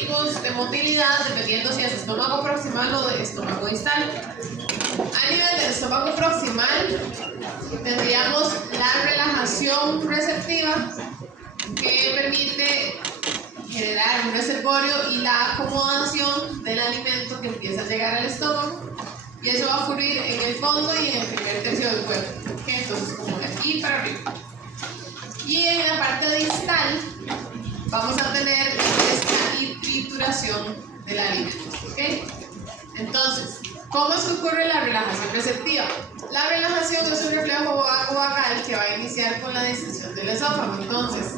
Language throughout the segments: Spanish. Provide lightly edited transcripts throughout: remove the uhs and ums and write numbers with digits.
tipos de motilidad dependiendo si es estómago proximal o de estómago distal. A nivel del estómago proximal tendríamos la relajación receptiva, que permite generar un reservorio y la acomodación del alimento que empieza a llegar al estómago, y eso va a ocurrir en el fondo y en el primer tercio del cuerpo, ¿okay? Entonces como de aquí para arriba. Y en la parte distal vamos a tener esta trituración del alimento, ¿okay? Entonces, ¿cómo es que ocurre la relajación receptiva? La relajación es un reflejo vagal que va a iniciar con la distensión del esófago. Entonces,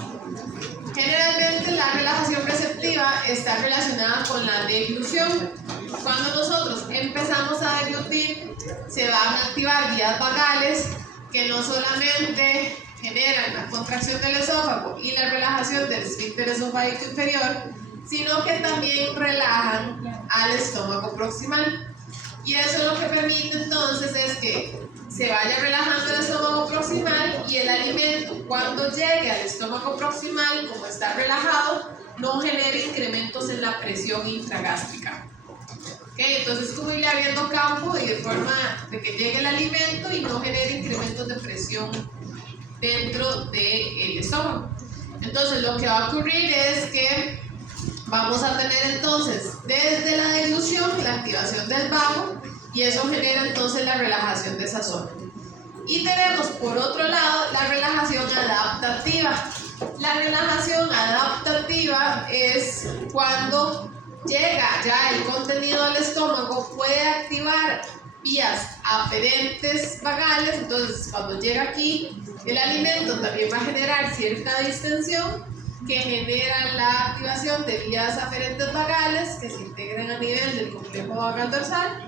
generalmente la relajación receptiva está relacionada con la deglución. Cuando nosotros empezamos a deglutir, se van a activar vías vagales que no solamente generan la contracción del esófago y la relajación del esfínter esofágico inferior, sino que también relajan al estómago proximal. Y eso lo que permite entonces es que se vaya relajando el estómago proximal y el alimento, cuando llegue al estómago proximal, como está relajado, no genere incrementos en la presión intragástrica. ¿Okay? Entonces, como irle abriendo campo y de forma de que llegue el alimento y no genere incrementos de presión dentro del estómago. Entonces, lo que va a ocurrir es que vamos a tener entonces desde la deglución la activación del vago, y eso genera entonces la relajación de esa zona. Y tenemos por otro lado la relajación adaptativa. La relajación adaptativa es cuando llega ya el contenido al estómago, puede activar vías aferentes vagales. Entonces cuando llega aquí el alimento también va a generar cierta distensión que genera la activación de vías aferentes vagales que se integran a nivel del complejo vagal dorsal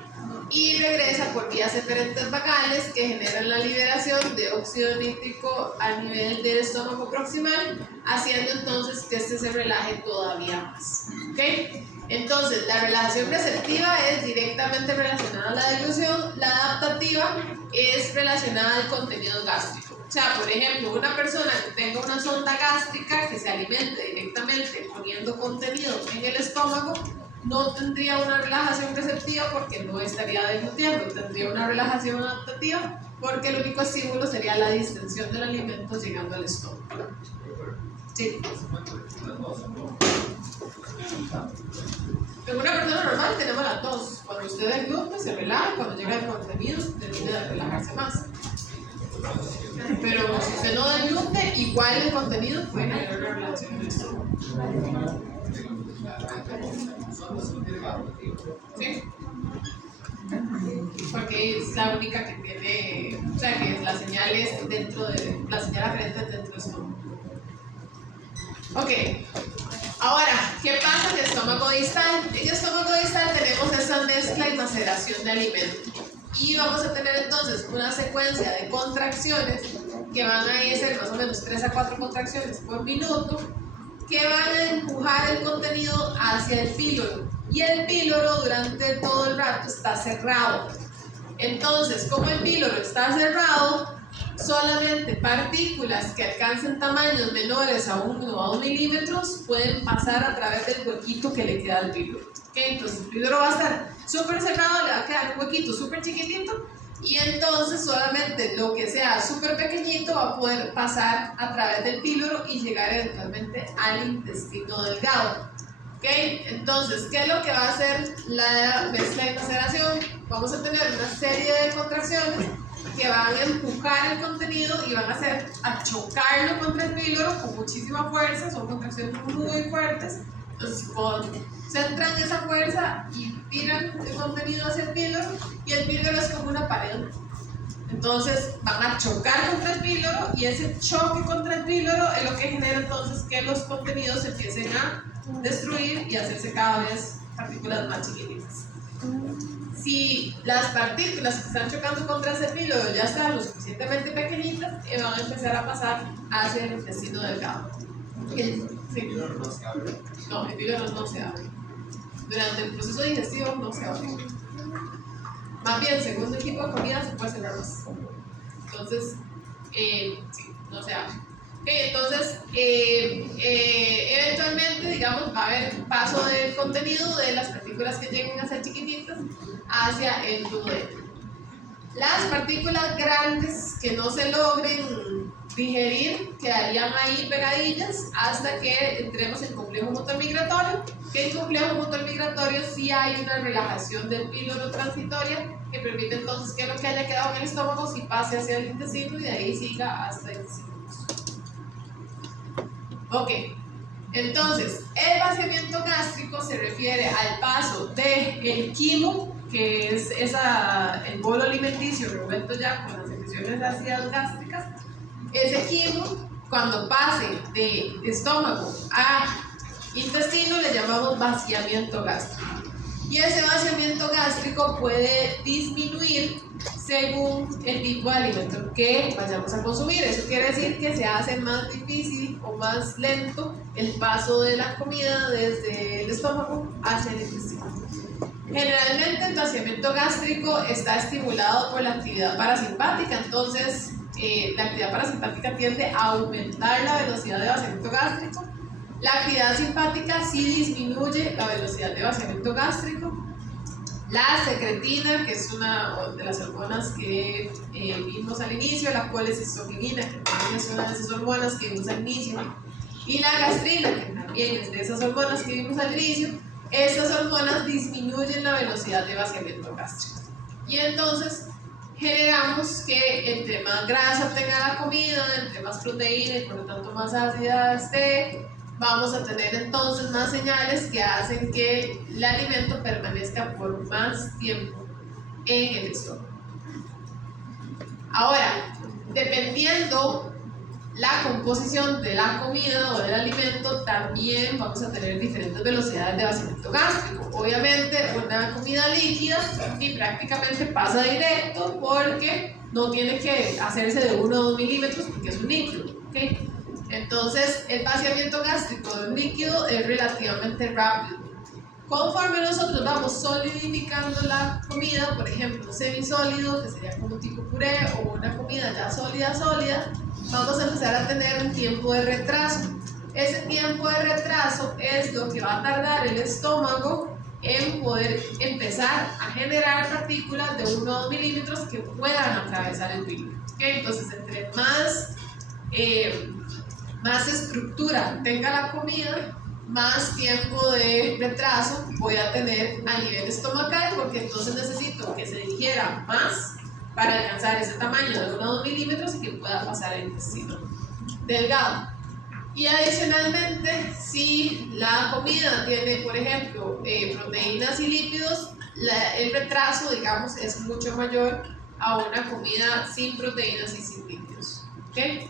y regresa por vías eferentes vagales que generan la liberación de óxido nítrico a nivel del estómago proximal, haciendo entonces que este se relaje todavía más. ¿Okay? Entonces, la relajación receptiva es directamente relacionada a la deglución, la adaptativa es relacionada al contenido gástrico. O sea, por ejemplo, una persona que tenga una sonda gástrica que se alimente directamente poniendo contenido en el estómago, no tendría una relajación receptiva porque no estaría deglutiendo, tendría una relajación adaptativa porque el único estímulo sería la distensión del alimento llegando al estómago. Sí. En una persona normal tenemos las dos. Cuando usted degluta se relaja, cuando llega el contenido termina de relajarse más. Pero si usted no deglute, igual el contenido puede generar una relajación en el estómago. ¿Sí? Porque es la única que tiene, o sea, que la señal es dentro de, la señal aferente dentro del estómago. Ok, ahora, ¿qué pasa en el estómago distal? En el estómago distal tenemos esa mezcla y maceración de alimentos. Y vamos a tener entonces una secuencia de contracciones que van a ser más o menos 3 a 4 contracciones por minuto, que van a empujar el contenido hacia el píloro, y el píloro durante todo el rato está cerrado. Entonces, como el píloro está cerrado, solamente partículas que alcancen tamaños menores a 1 a 2 milímetros pueden pasar a través del huequito que le queda al píloro. ¿Okay? Entonces el píloro va a estar súper cerrado, le va a quedar un huequito súper chiquitito, y entonces solamente lo que sea súper pequeñito va a poder pasar a través del píloro y llegar eventualmente al intestino delgado. ¿Okay? Entonces, ¿qué es lo que va a hacer la mezcla y maceración? Vamos a tener una serie de contracciones que van a empujar el contenido y van a chocarlo contra el píloro con muchísima fuerza. Son contracciones muy fuertes. Entonces, concentran esa fuerza y tiran el contenido hacia el píloro, y el píloro es como una pared. Entonces van a chocar contra el píloro, y ese choque contra el píloro es lo que genera entonces que los contenidos se empiecen a destruir y hacerse cada vez partículas más chiquititas. Si las partículas que están chocando contra ese píloro ya están lo suficientemente pequeñitas, van a empezar a pasar hacia el intestino delgado. Sí. No, el píloro no se abre. Durante el proceso digestivo no se abre. Más bien, según el tipo de comida se puede cerrar más. Entonces, sí, no se abre. Okay, entonces, eventualmente, digamos, va a haber paso del contenido de las partículas que lleguen a ser chiquititas hacia el duodeno. Las partículas grandes que no se logren digerir quedarían ahí pegadillas hasta que entremos en complejo motor migratorio, que en complejo motor migratorio sí hay una relajación del píloro transitoria que permite entonces que lo que haya quedado en el estómago sí pase hacia el intestino y de ahí siga hasta el intestino. Ok, entonces el vaciamiento gástrico se refiere al paso del quimo, que es el bolo alimenticio revuelto ya con las secreciones ácidas gástricas. Ese quimo, cuando pase de estómago a intestino, le llamamos vaciamiento gástrico. Y ese vaciamiento gástrico puede disminuir según el tipo de alimento que vayamos a consumir. Eso quiere decir que se hace más difícil o más lento el paso de la comida desde el estómago hacia el intestino. Generalmente el vaciamiento gástrico está estimulado por la actividad parasimpática, entonces la actividad parasimpática tiende a aumentar la velocidad de vaciamiento gástrico. La actividad simpática sí disminuye la velocidad de vaciamiento gástrico. La secretina, que es una de las hormonas que vimos al inicio, la colecistoquinina, que también es una de esas hormonas que vimos al inicio, y la gastrina, que también es de esas hormonas que vimos al inicio. Estas hormonas disminuyen la velocidad de vaciamiento gástrico. Y entonces generamos que entre más grasa tenga la comida, entre más proteína y por lo tanto más ácida esté, vamos a tener entonces más señales que hacen que el alimento permanezca por más tiempo en el estómago. Ahora, dependiendo la composición de la comida o del alimento, también vamos a tener diferentes velocidades de vaciamiento gástrico. Obviamente, una comida líquida y prácticamente pasa directo porque no tiene que hacerse de 1 a 2 milímetros porque es un líquido, ¿okay? Entonces, el vaciamiento gástrico de un líquido es relativamente rápido. Conforme nosotros vamos solidificando la comida, por ejemplo, un semisólido, que sería como un tipo puré, o una comida ya sólida, vamos a empezar a tener un tiempo de retraso. Ese tiempo de retraso es lo que va a tardar el estómago en poder empezar a generar partículas de 1 a 2 milímetros que puedan atravesar el píloro. ¿Okay? Entonces, entre más estructura tenga la comida, más tiempo de retraso voy a tener a nivel estomacal, porque entonces necesito que se digiera más para alcanzar ese tamaño de 1 a 2 milímetros y que pueda pasar el intestino delgado. Y adicionalmente, si la comida tiene, por ejemplo, proteínas y lípidos, el retraso, digamos, es mucho mayor a una comida sin proteínas y sin lípidos. ¿Okay?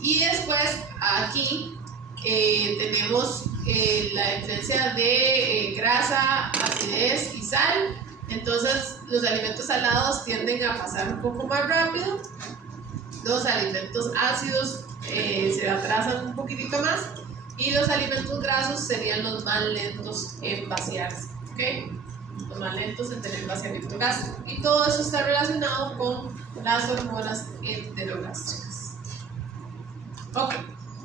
Y después, aquí tenemos la influencia de grasa, acidez y sal. Entonces, los alimentos salados tienden a pasar un poco más rápido. Los alimentos ácidos se atrasan un poquitito más. Y los alimentos grasos serían los más lentos en vaciarse. ¿Okay? Los más lentos en tener vaciamiento gástrico. Y todo eso está relacionado con las hormonas enterogástricas. Ok,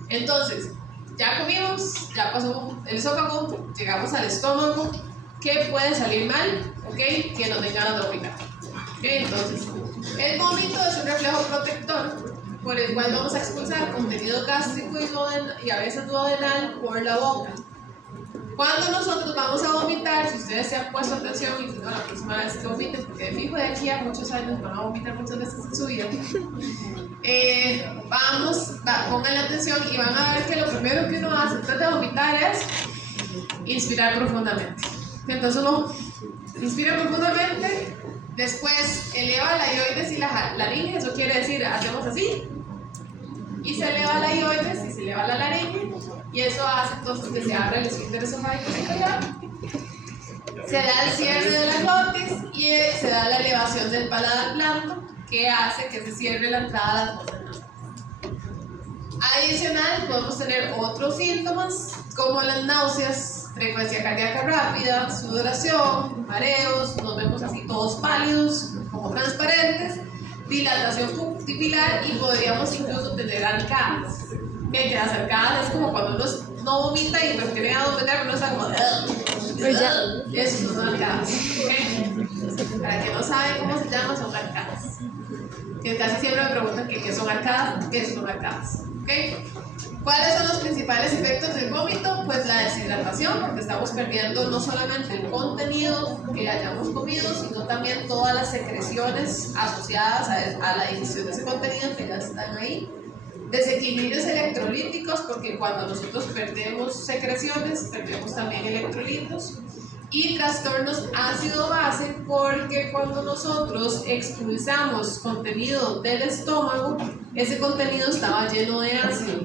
entonces, ya comimos, ya pasó el esófago, llegamos al estómago. ¿Qué puede salir mal? ¿Okay? Que nos den ganas de vomitar. ¿Okay? Entonces, el vómito es un reflejo protector por el cual vamos a expulsar contenido gástrico y a veces duodenal por la boca. Cuando nosotros vamos a vomitar, si ustedes se han puesto atención y dicen, no, la próxima vez que vomiten, porque de fijo de aquí a muchos años van a vomitar muchas veces en su vida, pongan la atención y van a ver que lo primero que uno hace antes de vomitar es inspirar profundamente. Entonces uno inspira profundamente, después eleva la ioides y la laringe, eso quiere decir, hacemos así, y se eleva la ioides y se eleva la laringe, y eso hace entonces que se abra el esfínter esofágico superior, se da el cierre de la glotis y se da la elevación del paladar blando, que hace que se cierre la entrada a las fosas nasales. Adicional, podemos tener otros síntomas como las náuseas, frecuencia cardíaca rápida, sudoración, mareos, nos vemos así todos pálidos, como transparentes, dilatación pupilar y podríamos incluso tener arcadas. Que las arcadas es como cuando uno no vomita y pues tiene ganas vomitar, pero no está como... Eso son arcadas, ¿ok? Para que no saben cómo se llaman, son arcadas. Que casi siempre me preguntan qué son arcadas, qué son arcadas, ¿ok? ¿Cuáles son los principales efectos del vómito? Pues la deshidratación, porque estamos perdiendo no solamente el contenido que hayamos comido, sino también todas las secreciones asociadas a la digestión de ese contenido que ya están ahí. Desequilibrios electrolíticos, porque cuando nosotros perdemos secreciones, perdemos también electrolitos. Y trastornos ácido-base, porque cuando nosotros expulsamos contenido del estómago, ese contenido estaba lleno de ácido.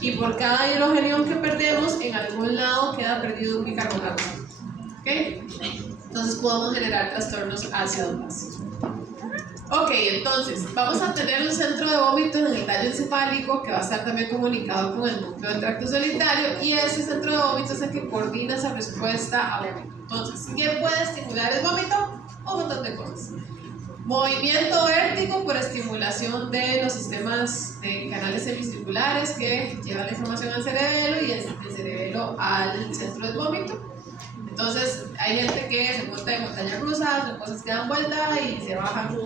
Y por cada hidrogenión que perdemos, en algún lado queda perdido un bicarbonato. ¿Ok? Entonces podemos generar trastornos ácido-base. Ok, entonces vamos a tener un centro de vómito en el tallo encefálico que va a estar también comunicado con el núcleo del tracto solitario, y ese centro de vómito es el que coordina esa respuesta a vómito. Entonces, ¿qué puede estimular el vómito? Un montón de cosas. Movimiento vértigo por estimulación de los sistemas de canales semicirculares que llevan la información al cerebelo y el cerebelo al centro del vómito. Entonces, hay gente que se monta de montaña rusa, son cosas que dan vuelta y se bajan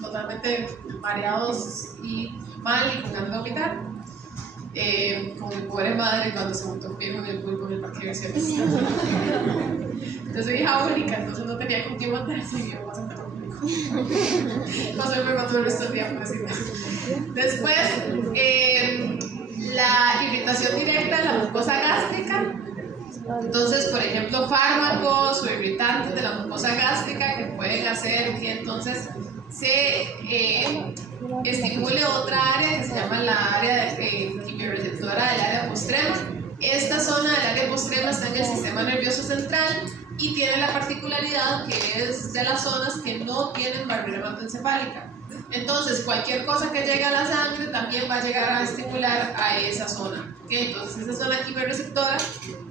totalmente mareados y mal y con ganas de vomitar. Como mi pobre madre cuando se montó conmigo en el pulpo en el parque de diversiones. Yo soy hija única, entonces no tenía con quién montarse y mi mamá se montó conmigo. No se me contó el resto del día, por decirlo así. Después, la irritación directa en la mucosa gástrica. Entonces, por ejemplo, fármacos o irritantes de la mucosa gástrica que pueden hacer que entonces se estimule otra área que se llama la área quimioreceptora del área postrema. Esta zona del área postrema está en el sistema nervioso central y tiene la particularidad que es de las zonas que no tienen barrera hematoencefálica. Entonces, cualquier cosa que llegue a la sangre también va a llegar a estimular a esa zona. ¿Okay? Entonces, esa zona quimioreceptora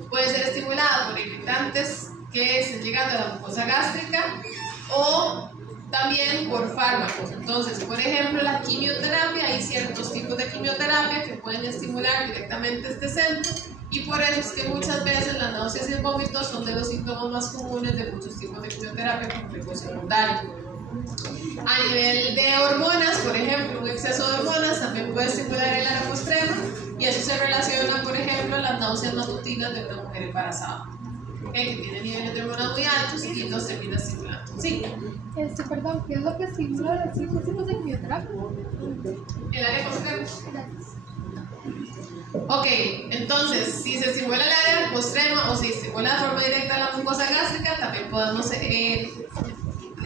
puede ser estimulada por irritantes que estén llegando a la mucosa gástrica o también por fármacos. Entonces, por ejemplo, la quimioterapia, hay ciertos tipos de quimioterapia que pueden estimular directamente este centro, y por eso es que muchas veces las náuseas y el vómito son de los síntomas más comunes de muchos tipos de quimioterapia con efecto secundario. A nivel de hormonas, por ejemplo, un exceso de hormonas también puede estimular el área postrema, y eso se relaciona, por ejemplo, a las náuseas matutinas de una mujer embarazada, que tiene niveles de hormonas muy altos y los termina estimulando. Sí. Perdón, ¿qué es lo que estimula los tipos de quimioterapia? El área postrema. Ok, entonces, si se estimula el área postrema o si estimula de forma directa la mucosa gástrica, también podemos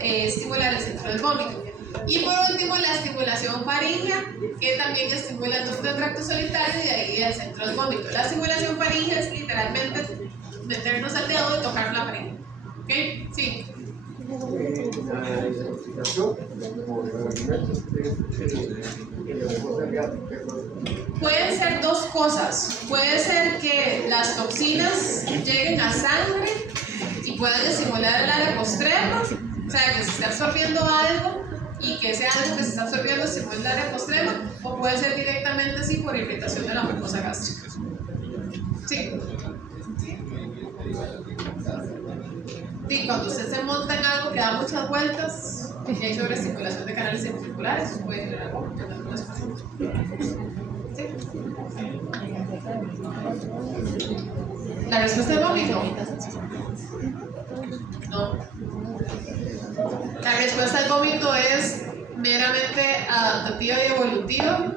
estimular el centro del vómito. Y por último, la estimulación faríngea, que también estimula el núcleo del tracto solitario y de ahí el centro del vómito. La estimulación faríngea es literalmente meternos el dedo y tocar la faringe. ¿Ok? Sí. La intoxicación o los alimentos Pueden ser dos cosas. Puede ser que las toxinas lleguen a sangre y puedan estimular el área postrema, o sea, que se esté absorbiendo algo y que ese algo que se está absorbiendo estimule el área postrema, o puede ser directamente así por irritación de la mucosa gástrica. Sí. Sí, cuando usted se monta en algo que da muchas vueltas y hay sobreestimulación de canales semicirculares, eso puede generar vómito en algunas personas. ¿Sí? ¿La respuesta es vómito? No. La respuesta al vómito es meramente adaptativa y evolutiva,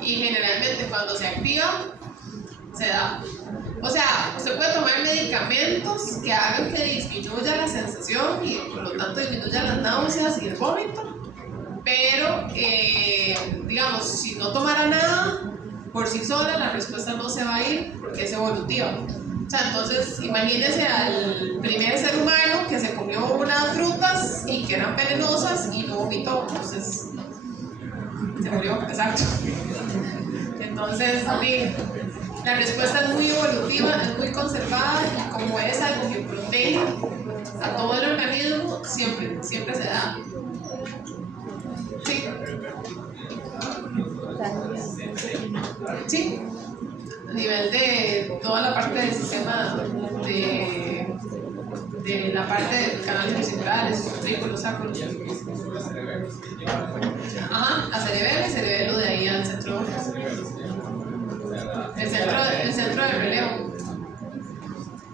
y generalmente cuando se activa, se da. O sea, usted puede tomar medicamentos que hagan que disminuya la sensación y por lo tanto disminuya las náuseas y el vómito, pero digamos, si no tomara nada por sí sola, la respuesta no se va a ir porque es evolutiva. O sea, entonces imagínense al primer ser humano que se comió unas frutas y que eran venenosas y no vomitó, entonces se murió, exacto. Entonces, la respuesta es muy evolutiva, es muy conservada, y como es algo que protege a todo el organismo, siempre se da. Sí. ¿Sí? nivel de toda la parte del sistema de la parte de canales vesiculares, vehículos, sacros. Ajá, a cerebelo de ahí al centro. El centro del relevo.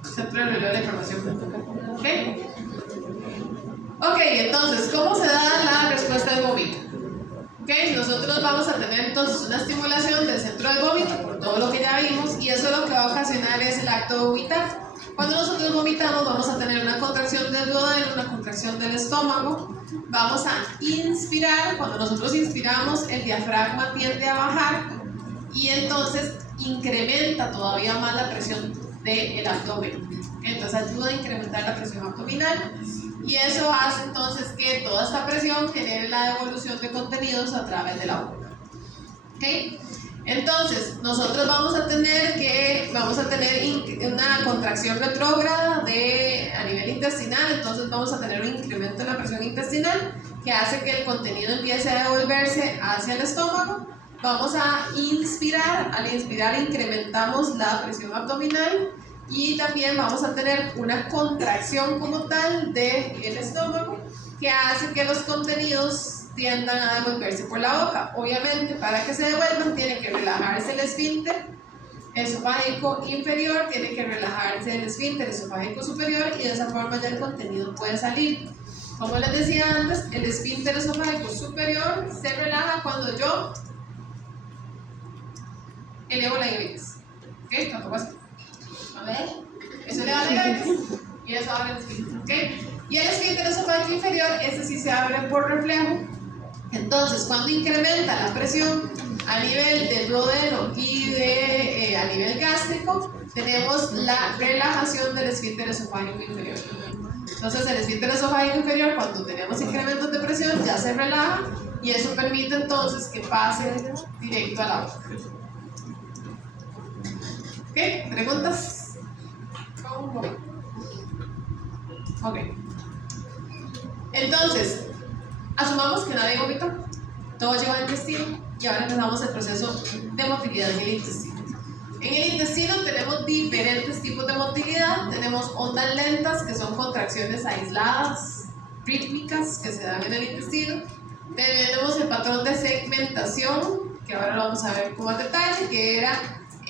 Centro del relevo de la información. ¿Ok? Ok, entonces, ¿cómo se da la respuesta del vómito? Ok, nosotros vamos a tener entonces una estimulación del centro del vómito por todo lo que ya vimos y eso lo que va a ocasionar es el acto de vomitar. Cuando nosotros vomitamos vamos a tener una contracción del duodeno, una contracción del estómago, vamos a inspirar, cuando nosotros inspiramos el diafragma tiende a bajar y entonces incrementa todavía más la presión del abdomen, entonces ayuda a incrementar la presión abdominal y eso hace entonces que toda esta presión genere la devolución de contenidos a través de la boca. ¿Okay? Entonces, nosotros vamos a tener una contracción retrógrada a nivel intestinal, entonces vamos a tener un incremento en la presión intestinal que hace que el contenido empiece a devolverse hacia el estómago. Vamos a inspirar, al inspirar incrementamos la presión abdominal y también vamos a tener una contracción como tal del estómago que hace que los contenidos tiendan a devolverse por la boca. Obviamente, para que se devuelvan, tiene que relajarse el esfínter esofágico inferior, tiene que relajarse el esfínter esofágico superior y de esa forma ya el contenido puede salir. Como les decía antes, el esfínter esofágico superior se relaja cuando yo elevo la diabetes. ¿Ok? Tampoco así. A ver, eso eleva la diabetes y eso abre el esfínter. ¿Ok? Y el esfínter esofágico inferior, este sí se abre por reflejo. Entonces, cuando incrementa la presión a nivel del duodeno y a nivel gástrico, tenemos la relajación del esfínter esofágico inferior. Entonces, el esfínter esofágico inferior, cuando tenemos incrementos de presión, ya se relaja y eso permite entonces que pase directo a la boca. ¿Ok? ¿Preguntas? Ok. Entonces, asumamos que nadie vomitó, todo llegó al intestino y ahora empezamos el proceso de motilidad en el intestino. En el intestino tenemos diferentes tipos de motilidad, tenemos ondas lentas que son contracciones aisladas, rítmicas que se dan en el intestino, tenemos el patrón de segmentación, que ahora lo vamos a ver con más detalle, que era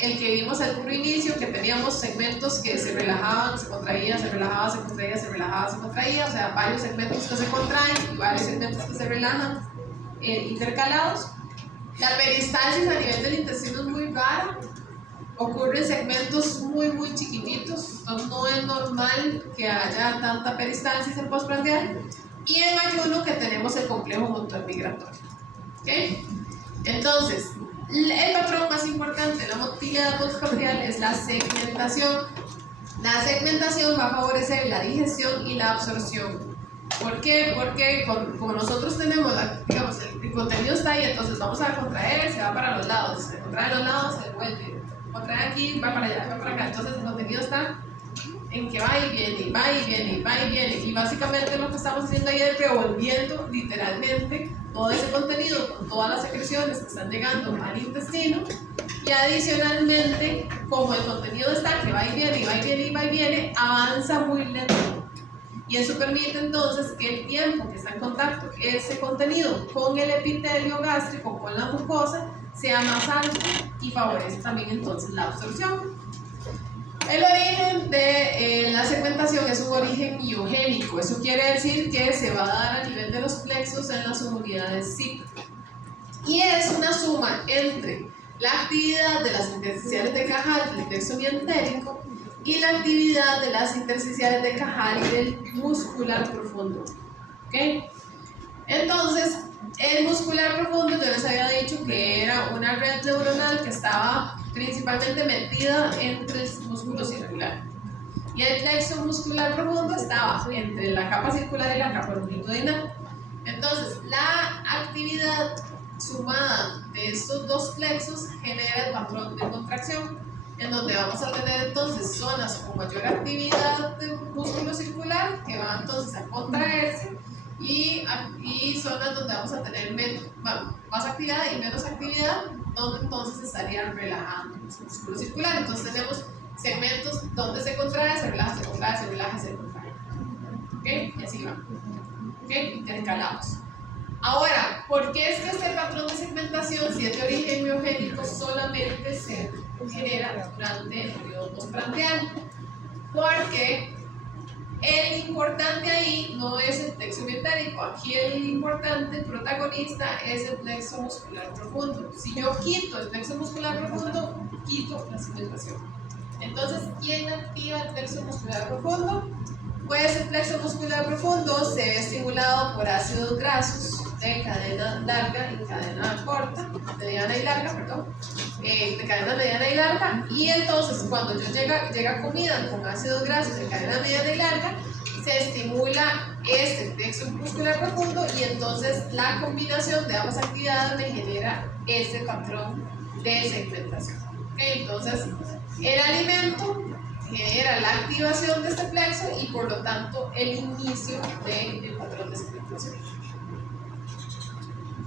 el que vimos al puro inicio, que teníamos segmentos que se relajaban, se contraían, se relajaban, se contraían, se relajaban, se contraían, o sea, varios segmentos que se contraen y varios segmentos que se relajan intercalados. La peristalsis a nivel del intestino es muy rara, ocurre en segmentos muy chiquititos, entonces no es normal que haya tanta peristalsis en postprandial. Y en ayuno que tenemos el complejo motor migratorio. ¿Okay? Entonces, el patrón más importante de la motilidad postprandial es la segmentación. La segmentación va a favorecer la digestión y la absorción. ¿Por qué? Porque como nosotros tenemos, digamos, el contenido está ahí, entonces vamos a contraer, se va para los lados, se contrae a los lados, se devuelve, contrae aquí, va para allá, va para acá, entonces el contenido está en que va y viene, va y viene, va y viene, y básicamente lo que estamos haciendo ahí es revolviendo literalmente todo ese contenido con todas las secreciones que están llegando al intestino, y adicionalmente, como el contenido está que va y viene, y va y viene, y va y viene, avanza muy lento. Y eso permite entonces que el tiempo que está en contacto ese contenido con el epitelio gástrico, con la mucosa, sea más alto y favorece también entonces la absorción. El origen de la segmentación es un origen iogénico, eso quiere decir que se va a dar a nivel de los plexos en las subunidades SIP. Y es una suma entre la actividad de las intersticiales de Cajal del plexo mientérico y la actividad de las intersticiales de Cajal y del muscular profundo. ¿Okay? Entonces, el muscular profundo, yo les había dicho que era una red neuronal que estaba principalmente metida entre el músculo circular. Y el plexo muscular profundo estaba entre la capa circular y la capa longitudinal. Entonces, la actividad sumada de estos dos plexos genera el patrón de contracción, en donde vamos a tener entonces zonas con mayor actividad de músculo circular que van entonces a contraerse y zonas donde vamos a tener más actividad y menos actividad donde entonces estaría relajando el músculo circular. Entonces tenemos segmentos donde se contrae, se relaja, se contrae, se relaja, se contrae. ¿Ok? Y así va. ¿Ok? Intercalados. Ahora, ¿por qué es que este patrón de segmentación, si es de origen miogénico, solamente se genera durante el periodo postprandial? Porque el importante ahí no es el plexo mientérico, aquí el importante, el protagonista, es el plexo muscular profundo. Si yo quito el plexo muscular profundo, quito la segmentación. Entonces, ¿quién activa el plexo muscular profundo? Pues el plexo muscular profundo se ve estimulado por ácidos grasos de cadena larga y cadena corta, mediana y larga, perdón, de cadena mediana y larga, y entonces cuando yo llega comida con ácidos grasos de cadena mediana y larga, se estimula este plexo muscular profundo y entonces la combinación de ambas actividades me genera este patrón de segmentación. ¿Okay? Entonces, el alimento genera la activación de este plexo y por lo tanto el inicio del patrón de segmentación.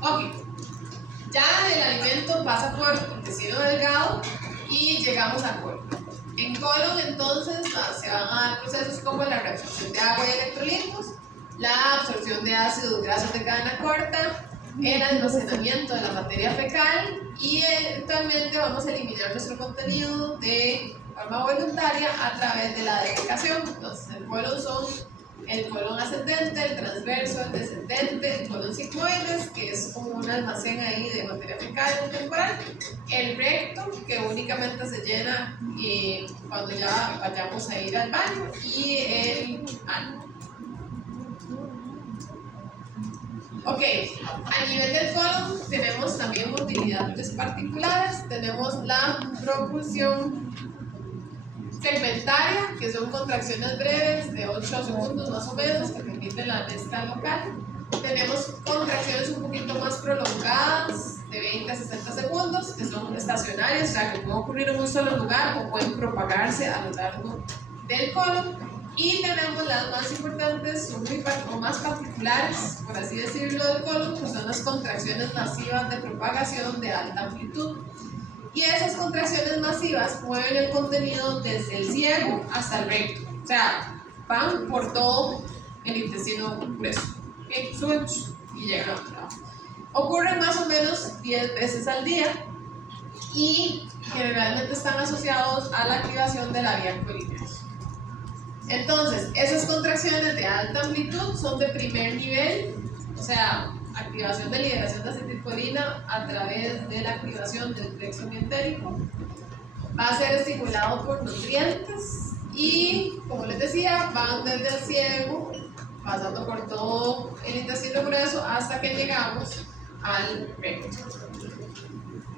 Ok, ya el alimento pasa por intestino delgado y llegamos al colon. En colon entonces se van a dar procesos como la reabsorción de agua y electrolitos, la absorción de ácidos grasos de cadena corta, el almacenamiento de la materia fecal y eventualmente vamos a eliminar nuestro contenido de forma voluntaria a través de la defecación. Entonces el colon son el colon ascendente, el transverso, el descendente, el colon sigmoides, que es como un almacén ahí de materia fecal temporal, el recto, que únicamente se llena cuando ya vayamos a ir al baño, y el ano. Ok, a nivel del colon tenemos también motilidades particulares, tenemos la propulsión segmentaria, que son contracciones breves de 8 segundos más o menos, que permiten la mezcla local. Tenemos contracciones un poquito más prolongadas, de 20 a 60 segundos, que son estacionarias, o sea, que pueden ocurrir en un solo lugar o pueden propagarse a lo largo del colon. Y tenemos las más importantes o más particulares, por así decirlo, del colon, que son las contracciones masivas de propagación de alta amplitud. Y esas contracciones masivas mueven el contenido desde el ciego hasta el recto. O sea, van por todo el intestino grueso. ¿Okay? Suben y llegan a otro lado. Ocurren más o menos 10 veces al día y generalmente están asociados a la activación de la vía colinosa. Entonces, esas contracciones de alta amplitud son de primer nivel, o sea, activación de liberación de acetilcolina a través de la activación del plexo mientérico. Va a ser estimulado por nutrientes y, como les decía, van desde el ciego, pasando por todo el intestino grueso hasta que llegamos al recto.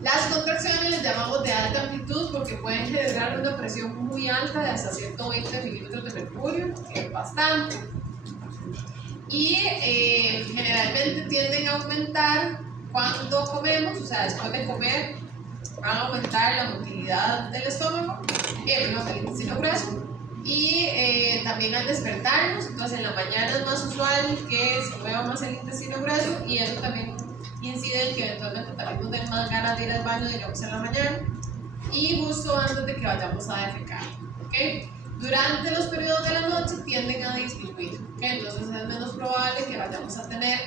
Las contracciones les llamamos de alta amplitud porque pueden generar una presión muy alta de hasta 120 milímetros de mercurio, que es bastante. Y generalmente tienden a aumentar cuando comemos, o sea, después de comer van a aumentar la motilidad del estómago, del intestino grueso, y también al despertarnos. Entonces en la mañana es más usual que se mueva más el intestino grueso y eso también incide en que eventualmente también nos den más ganas de ir al baño, digamos, en la mañana y justo antes de que vayamos a defecar. ¿Okay? Durante los periodos de la noche tienden a disminuir, ¿okay? Entonces es menos probable que vayamos a tener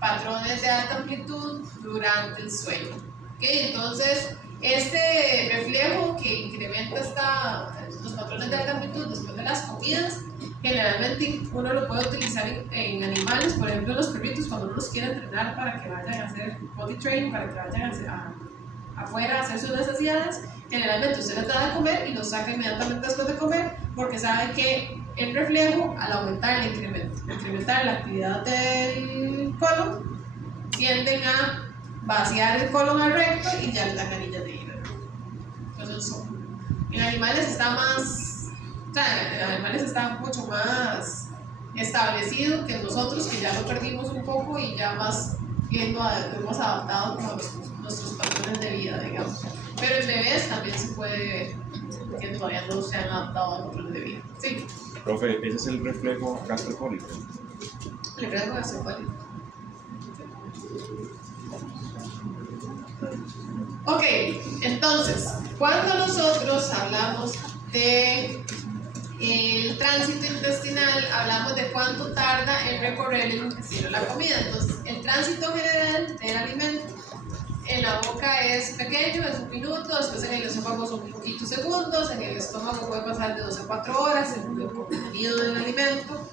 patrones de alta amplitud durante el sueño. ¿Okay? Entonces, este reflejo que incrementa los patrones de alta amplitud después de las comidas, generalmente uno lo puede utilizar en animales, por ejemplo los perritos cuando uno los quiere entrenar para que vayan a hacer body training, para que vayan afuera a hacer sus necesidades. Generalmente usted les da de comer y los saca inmediatamente después de comer porque sabe que el reflejo, al aumentar, incrementar la actividad del colon, tienden a vaciar el colon al recto y ya les dan anillas de hígado. Entonces, en animales está mucho más establecido que nosotros, que ya lo perdimos un poco y ya más hemos adaptado como nuestros patrones de vida, digamos. Pero en bebés también se puede ver que todavía no se han adaptado a patrones de vida. Sí. Profe, ¿ese es el reflejo gastrocólico? El reflejo gastrocólico. Ok, entonces, cuando nosotros hablamos de el tránsito intestinal, hablamos de cuánto tarda en recorrer el intestino la comida. Entonces, el tránsito general del alimento en la boca es pequeño, es 1 minuto, después en el esófago son poquitos segundos, en el estómago puede pasar de 2 a 4 horas según el contenido del alimento,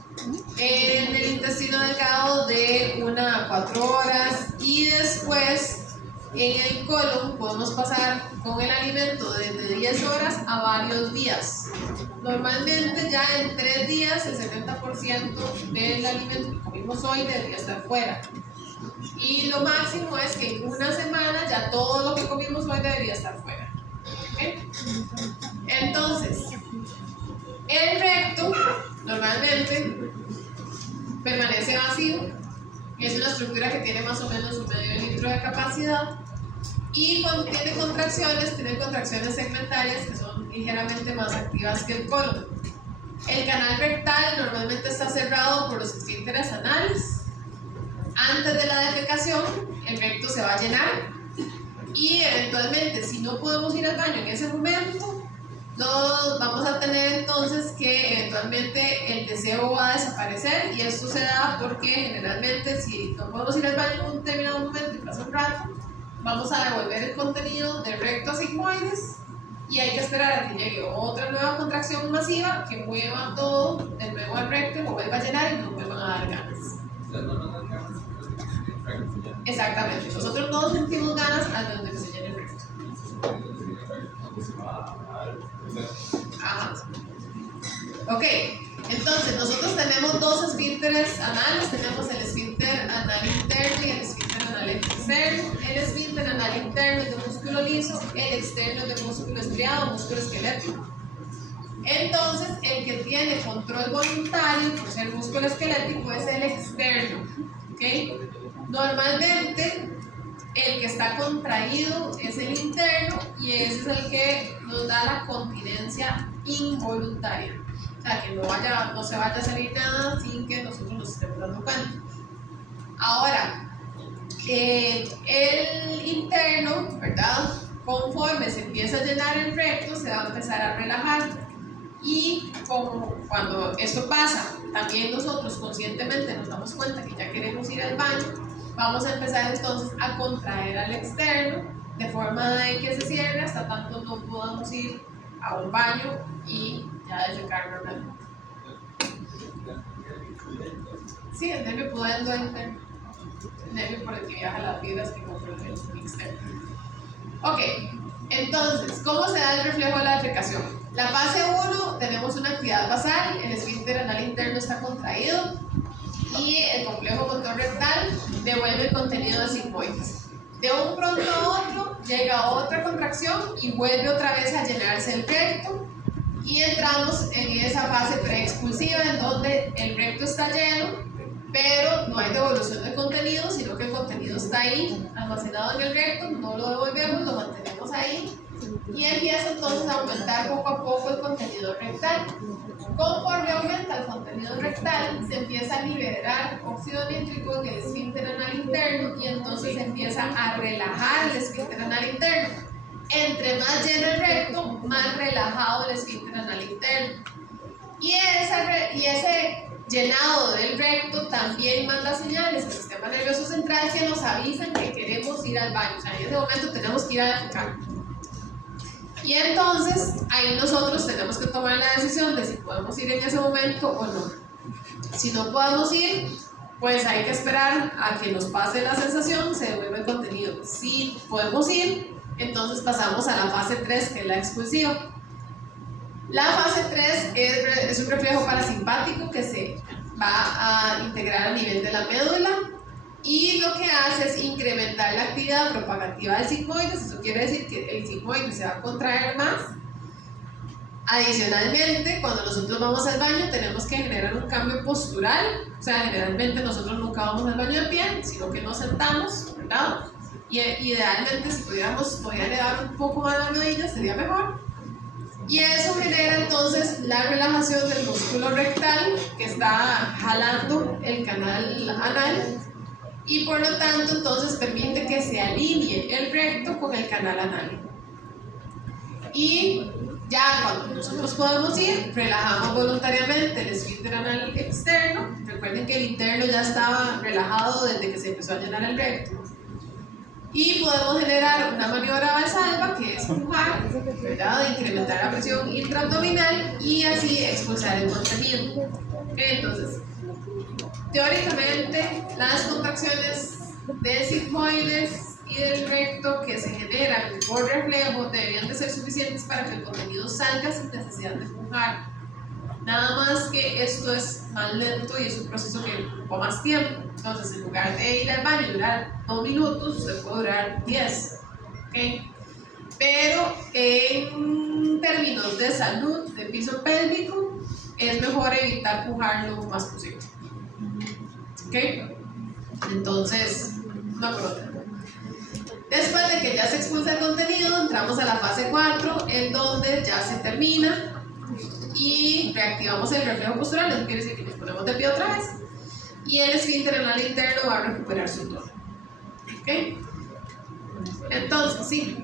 en el intestino delgado de 1 a 4 horas y después en el colon podemos pasar con el alimento desde 10 horas a varios días. Normalmente ya en 3 días el 70% del alimento que comimos hoy debería estar fuera. Y lo máximo es que en 1 semana ya todo lo que comimos hoy debería estar fuera. ¿Okay? Entonces, el recto normalmente permanece vacío. Es una estructura que tiene más o menos 1/2 litro de capacidad. Y cuando tiene contracciones segmentarias que son ligeramente más activas que el colon. El canal rectal normalmente está cerrado por los esfínteres anales. Antes de la defecación, el recto se va a llenar y eventualmente, si no podemos ir al baño en ese momento, vamos a tener entonces que eventualmente el deseo va a desaparecer, y esto se da porque generalmente si no podemos ir al baño en un determinado momento y pasa un rato, vamos a devolver el contenido del recto sigmoides y hay que esperar a que llegue otra nueva contracción masiva que mueva todo de nuevo al recto y lo vuelva a llenar y nos vuelvan a dar ganas. Exactamente, nosotros no sentimos ganas hasta donde se llene el recto. Ajá. Ok, entonces nosotros tenemos 2 esfínteres anales, tenemos el esfínter anal interno y el esfínter anal externo. El esfínter anal interno es de músculo liso, el externo es de músculo estriado, músculo esquelético. Entonces, el que tiene control voluntario por ser músculo esquelético es el externo. ¿Okay? Normalmente, el que está contraído es el interno y ese es el que nos da la continencia involuntaria. O sea, que no se vaya a salir nada sin que nosotros nos estemos dando cuenta. Ahora, el interno, ¿verdad? Conforme se empieza a llenar el recto, se va a empezar a relajar. Y como cuando esto pasa, también nosotros conscientemente nos damos cuenta que ya queremos ir al baño, vamos a empezar entonces a contraer al externo de forma de que se cierre hasta tanto no podamos ir a un baño y ya defecar normalmente. Sí, el nervio pudendo interno, el nervio por el que viaja las fibras que controla el externo. Ok, entonces, ¿cómo se da el reflejo de la defecación? La fase 1 tenemos una actividad basal, el esfínter anal interno está contraído y el complejo motor rectal devuelve el contenido de sigmoides. De un pronto a otro llega otra contracción y vuelve otra vez a llenarse el recto y entramos en esa fase preexpulsiva en donde el recto está lleno, pero no hay devolución del contenido, sino que el contenido está ahí almacenado en el recto, no lo devolvemos, lo mantenemos ahí. Y empieza entonces a aumentar poco a poco el contenido rectal. Conforme aumenta el contenido rectal, se empieza a liberar óxido nítrico en el esfínter anal interno y entonces se empieza a relajar el esfínter anal interno. Entre más lleno el recto, más relajado el esfínter anal interno. Y ese llenado del recto también manda señales al sistema nervioso central que nos avisan que queremos ir al baño. O sea, en ese momento tenemos que ir a defecar. Y entonces ahí nosotros tenemos que tomar la decisión de si podemos ir en ese momento o no. Si no podemos ir, pues hay que esperar a que nos pase la sensación, se devuelve el contenido. Si podemos ir, entonces pasamos a la fase 3, que es la expulsiva. La fase 3 es un reflejo parasimpático que se va a integrar a nivel de la médula y lo que hace es incrementar la actividad propagativa del sigmoides. Eso quiere decir que el sigmoide se va a contraer más. Adicionalmente, cuando nosotros vamos al baño tenemos que generar un cambio postural. O sea, generalmente nosotros nunca vamos al baño de pie, sino que nos sentamos, ¿verdad? Y idealmente si pudiéramos elevar un poco más la rodilla sería mejor. Y eso genera entonces la relajación del músculo rectal que está jalando el canal anal y por lo tanto entonces permite que se alinee el recto con el canal anal. Y ya cuando nosotros podemos ir, relajamos voluntariamente el esfínter anal externo. Recuerden que el interno ya estaba relajado desde que se empezó a llenar el recto. Y podemos generar una maniobra valsalva, que es empujar, ¿verdad? Incrementar la presión intraabdominal y así expulsar el contenido. Entonces, teóricamente, las contracciones de sigmoides y del recto que se generan por reflejo deberían de ser suficientes para que el contenido salga sin necesidad de empujar. Nada más que esto es más lento y es un proceso que ocupa más tiempo. Entonces, en lugar de ir al baño y durar 2 minutos, usted puede durar 10. ¿Okay? Pero en términos de salud, de piso pélvico, es mejor evitar empujar lo más posible. ¿Okay? Entonces, no problema. Después de que ya se expulsa el contenido, entramos a la fase 4, en donde ya se termina y reactivamos el reflejo postural. Eso quiere decir que nos ponemos de pie otra vez y el esfínter anal interno va a recuperar su tono. ¿Ok? Entonces, sí.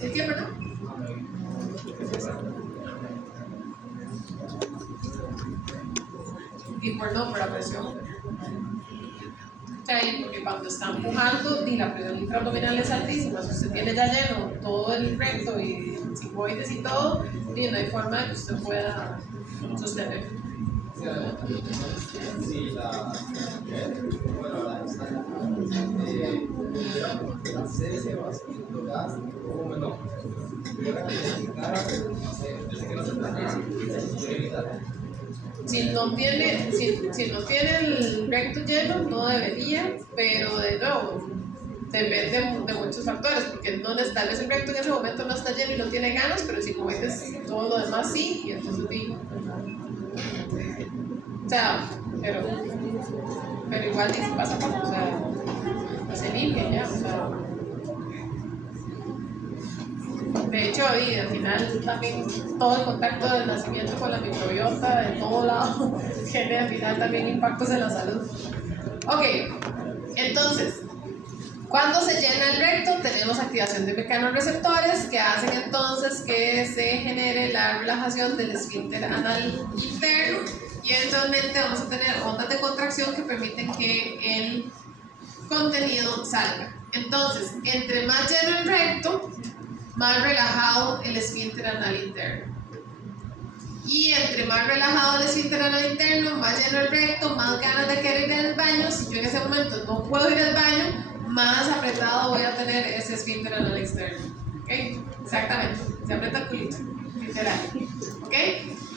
¿El qué, perdón? Y por la presión. Okay, porque cuando está empujando y la presión intraabdominal es altísima, si usted tiene ya lleno todo el recto y sigmoides y todo, y no hay forma de que usted pueda sostener. Sí, la serie va haciendo gas, como no. Si no tiene el recto lleno, no debería, pero de nuevo, depende de muchos factores, porque tal vez el recto en ese momento no está lleno y no tiene ganas, pero si cometes todo lo demás sí, y entonces digo. O sea, pero igual dice pasa, o sea, se limpia ya, o sea. De hecho, y al final también todo el contacto del nacimiento con la microbiota de todo lado tiene al final también impactos en la salud. Ok, entonces, cuando se llena el recto tenemos activación de mecanorreceptores que hacen entonces que se genere la relajación del esfínter anal interno y eventualmente vamos a tener ondas de contracción que permiten que el contenido salga. Entonces, entre más lleno el recto, más relajado el esfínter anal interno. Y entre más relajado el esfínter anal interno, más lleno el recto, más ganas de querer ir al baño. Si yo en ese momento no puedo ir al baño, más apretado voy a tener ese esfínter anal externo. ¿Ok? Exactamente. Se aprieta el culito, literal. ¿Ok?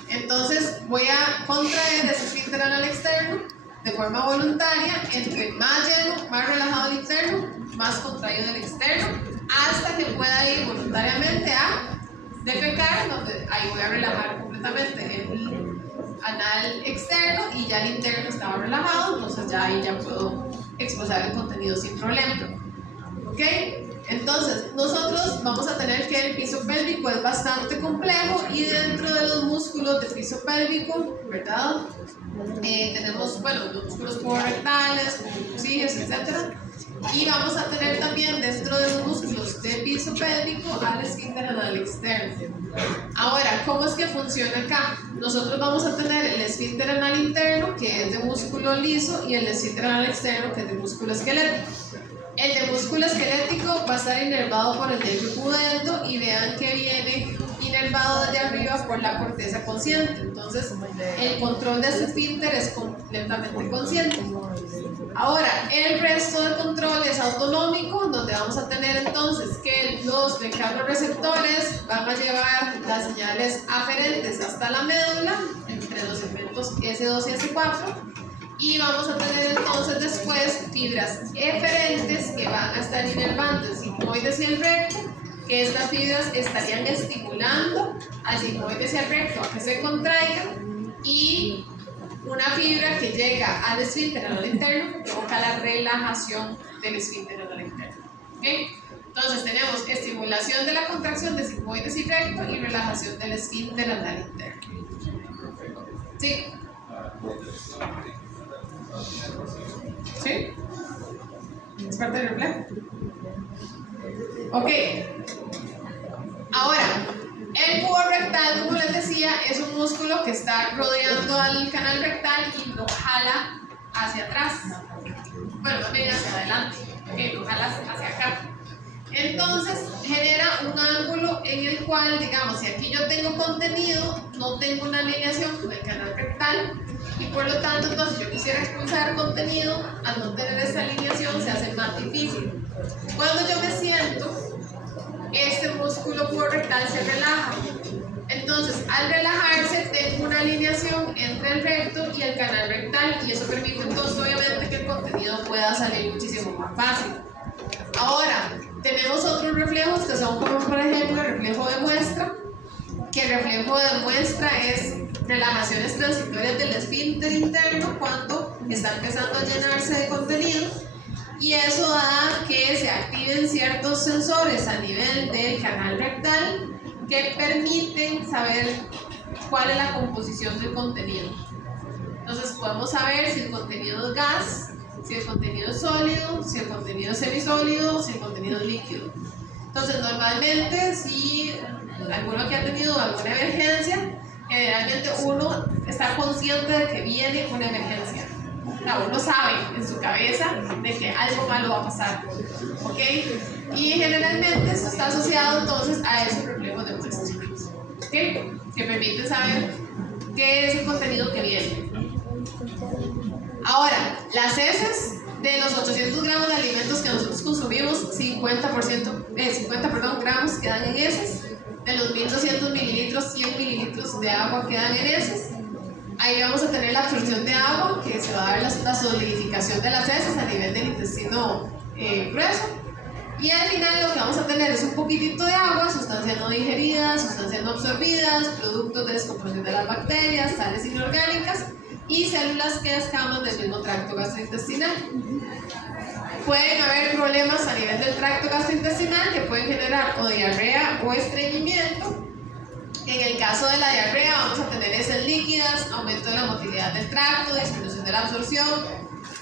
Entonces voy a contraer ese esfínter anal externo de forma voluntaria. Entre más lleno, más relajado el interno, más contraído el externo, hasta que pueda ir voluntariamente a defecar, donde ahí voy a relajar completamente el anal externo y ya el interno estaba relajado, entonces ya ahí ya puedo expulsar el contenido sin problema. ¿Ok? Entonces, nosotros vamos a tener que el piso pélvico es bastante complejo y dentro de los músculos del piso pélvico, ¿verdad? Tenemos, los músculos rectales, crucígeos, etc. Y vamos a tener también dentro de los músculos del piso pélvico al esfínter anal externo. Ahora, ¿cómo es que funciona acá? Nosotros vamos a tener el esfínter anal interno, que es de músculo liso, y el esfínter anal externo, que es de músculo esquelético. El de músculo esquelético va a estar inervado por el nervio pudendo y vean que viene inervado desde arriba por la corteza consciente. Entonces, el control de este esfínter es completamente consciente. Ahora, el resto del control es autonómico, donde vamos a tener entonces que los mecanorreceptores van a llevar las señales aferentes hasta la médula, entre los segmentos S2 y S4. Y vamos a tener entonces después fibras eferentes que van a estar inervando el sigmoides y el recto, que estas fibras estarían estimulando al sigmoides y al recto a que se contraigan, y una fibra que llega al esfínter anal interno que provoca la relajación del esfínter anal interno. ¿Okay? Entonces tenemos estimulación de la contracción de sigmoides y recto y relajación del esfínter anal interno. Sí. ¿Sí? ¿Es parte del reflejo? Ok. Ahora, el cubo rectal, como les decía, es un músculo que está rodeando al canal rectal y lo jala hacia atrás. Bueno, más bien hacia adelante. Ok, lo jala hacia acá. Entonces genera un ángulo en el cual, digamos, si aquí yo tengo contenido, no tengo una alineación con el canal rectal y por lo tanto, entonces yo quisiera expulsar contenido, al no tener esta alineación se hace más difícil. Cuando yo me siento, este músculo rectal se relaja. Entonces, al relajarse, tengo una alineación entre el recto y el canal rectal y eso permite entonces, obviamente, que el contenido pueda salir muchísimo más fácil. Ahora, tenemos otros reflejos que son como por ejemplo el reflejo de muestra, que el reflejo de muestra es relajaciones transitorias del esfínter interno cuando está empezando a llenarse de contenido y eso da que se activen ciertos sensores a nivel del canal rectal que permiten saber cuál es la composición del contenido. Entonces podemos saber si el contenido es gas, si el contenido es sólido, si el contenido es semisólido, si el contenido es líquido. Entonces, normalmente, si alguno que ha tenido alguna emergencia, generalmente uno está consciente de que viene una emergencia. O sea, uno sabe en su cabeza de que algo malo va a pasar. ¿Ok? Y generalmente eso está asociado entonces a esos reflejos de muestra. ¿Ok? Que permiten saber qué es el contenido que viene. Ahora, las heces de los 800 gramos de alimentos que nosotros consumimos, 50 gramos quedan en heces. De los 1200 mililitros, 100 mililitros de agua quedan en heces. Ahí vamos a tener la absorción de agua, que se va a dar la solidificación de las heces a nivel del intestino grueso. Y al final lo que vamos a tener es un poquitito de agua, sustancias no digeridas, sustancias no absorbidas, productos de descomposición de las bacterias, sales inorgánicas y células que escaman del mismo tracto gastrointestinal. Pueden haber problemas a nivel del tracto gastrointestinal que pueden generar o diarrea o estreñimiento. En el caso de la diarrea vamos a tener heces líquidas, aumento de la motilidad del tracto, disminución de la absorción,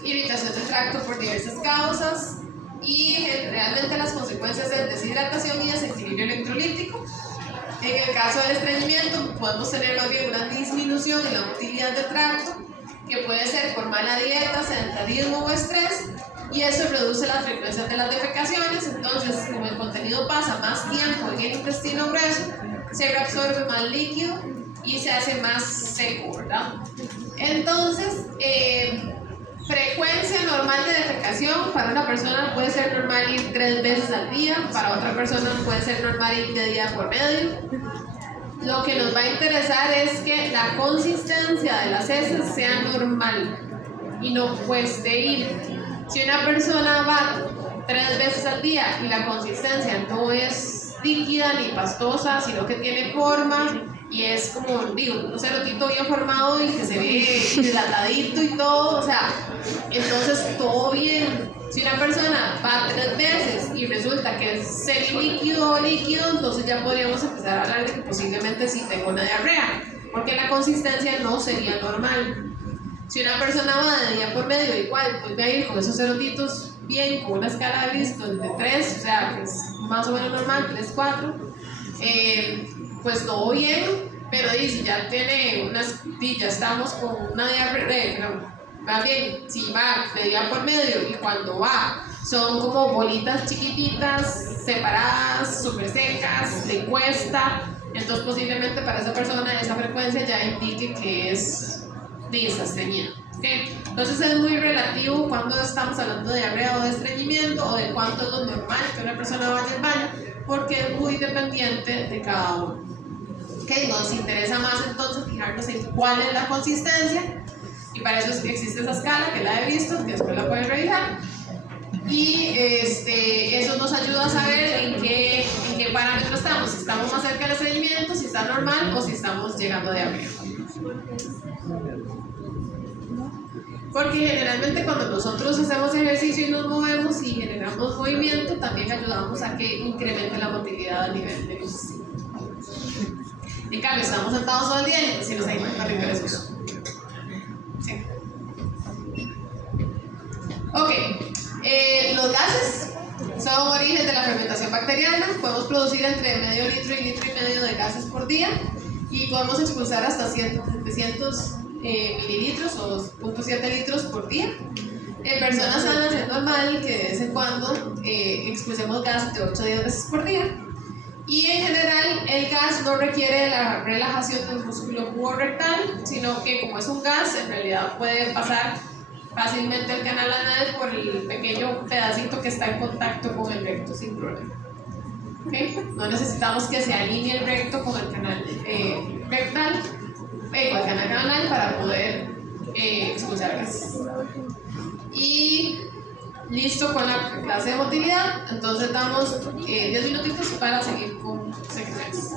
irritación del tracto por diversas causas y realmente las consecuencias es deshidratación y desequilibrio electrolítico. En el caso del estreñimiento podemos tener más bien una disminución en la motilidad del tracto que puede ser por mala dieta, sedentarismo o estrés y eso reduce las frecuencias de las defecaciones. Entonces, como el contenido pasa más tiempo en el intestino grueso, se reabsorbe más líquido y se hace más seco, ¿verdad? Entonces, frecuencia normal de defecación para una persona puede ser normal ir 3 veces al día, para otra persona puede ser normal ir de día por medio. Lo que nos va a interesar es que la consistencia de las heces sea normal y no cueste ir. Si una persona va 3 veces al día y la consistencia no es líquida ni pastosa, sino que tiene forma y es como, digo, un cerotito bien formado y que se ve dilatadito y todo, o sea, entonces todo bien. Si una persona va 3 veces y resulta que es semilíquido o líquido, entonces ya podríamos empezar a hablar de que posiblemente sí tengo una diarrea, porque la consistencia no sería normal. Si una persona va de día por medio, igual, pues va a ir con esos cerotitos bien, con una escala de Bristol de 3, o sea, que es más o menos normal, 3, 4, pues todo bien, pero si ya tiene ya estamos con una diarrea, más bien, si va de día por medio y cuando va son como bolitas chiquititas, separadas, súper secas, le cuesta, entonces posiblemente para esa persona esa frecuencia ya indique que es estreñida. ¿Okay? Entonces es muy relativo cuando estamos hablando de diarrea o de estreñimiento o de cuánto es lo normal que una persona vaya al baño, porque es muy dependiente de cada uno. ¿Okay? Nos interesa más entonces fijarnos en cuál es la consistencia y para eso existe esa escala que la he visto, que después la pueden revisar y eso nos ayuda a saber en qué parámetro estamos, si estamos más cerca del estreñimiento, si está normal o si estamos llegando a diarrea. Porque generalmente cuando nosotros hacemos ejercicio y nos movemos y generamos movimiento, también ayudamos a que incremente la motilidad a nivel de los. En cambio, estamos sentados todo el día y si nos hay más perezosos. Ok, los gases son origen de la fermentación bacteriana. Podemos producir entre medio litro y litro y medio de gases por día y podemos expulsar hasta 700 mililitros o 0.7 litros por día. En personas sanas es normal que de vez en cuando expulsemos gas de 8 a 10 veces por día. Y en general el gas no requiere la relajación del músculo puborectal, sino que como es un gas, en realidad puede pasar fácilmente el canal anal por el pequeño pedacito que está en contacto con el recto sin problema. ¿Okay? No necesitamos que se alinee el recto con el canal rectal, con el canal anal para poder expulsar gas. Y listo con la clase de motilidad, entonces damos 10 minutitos para seguir con secciones.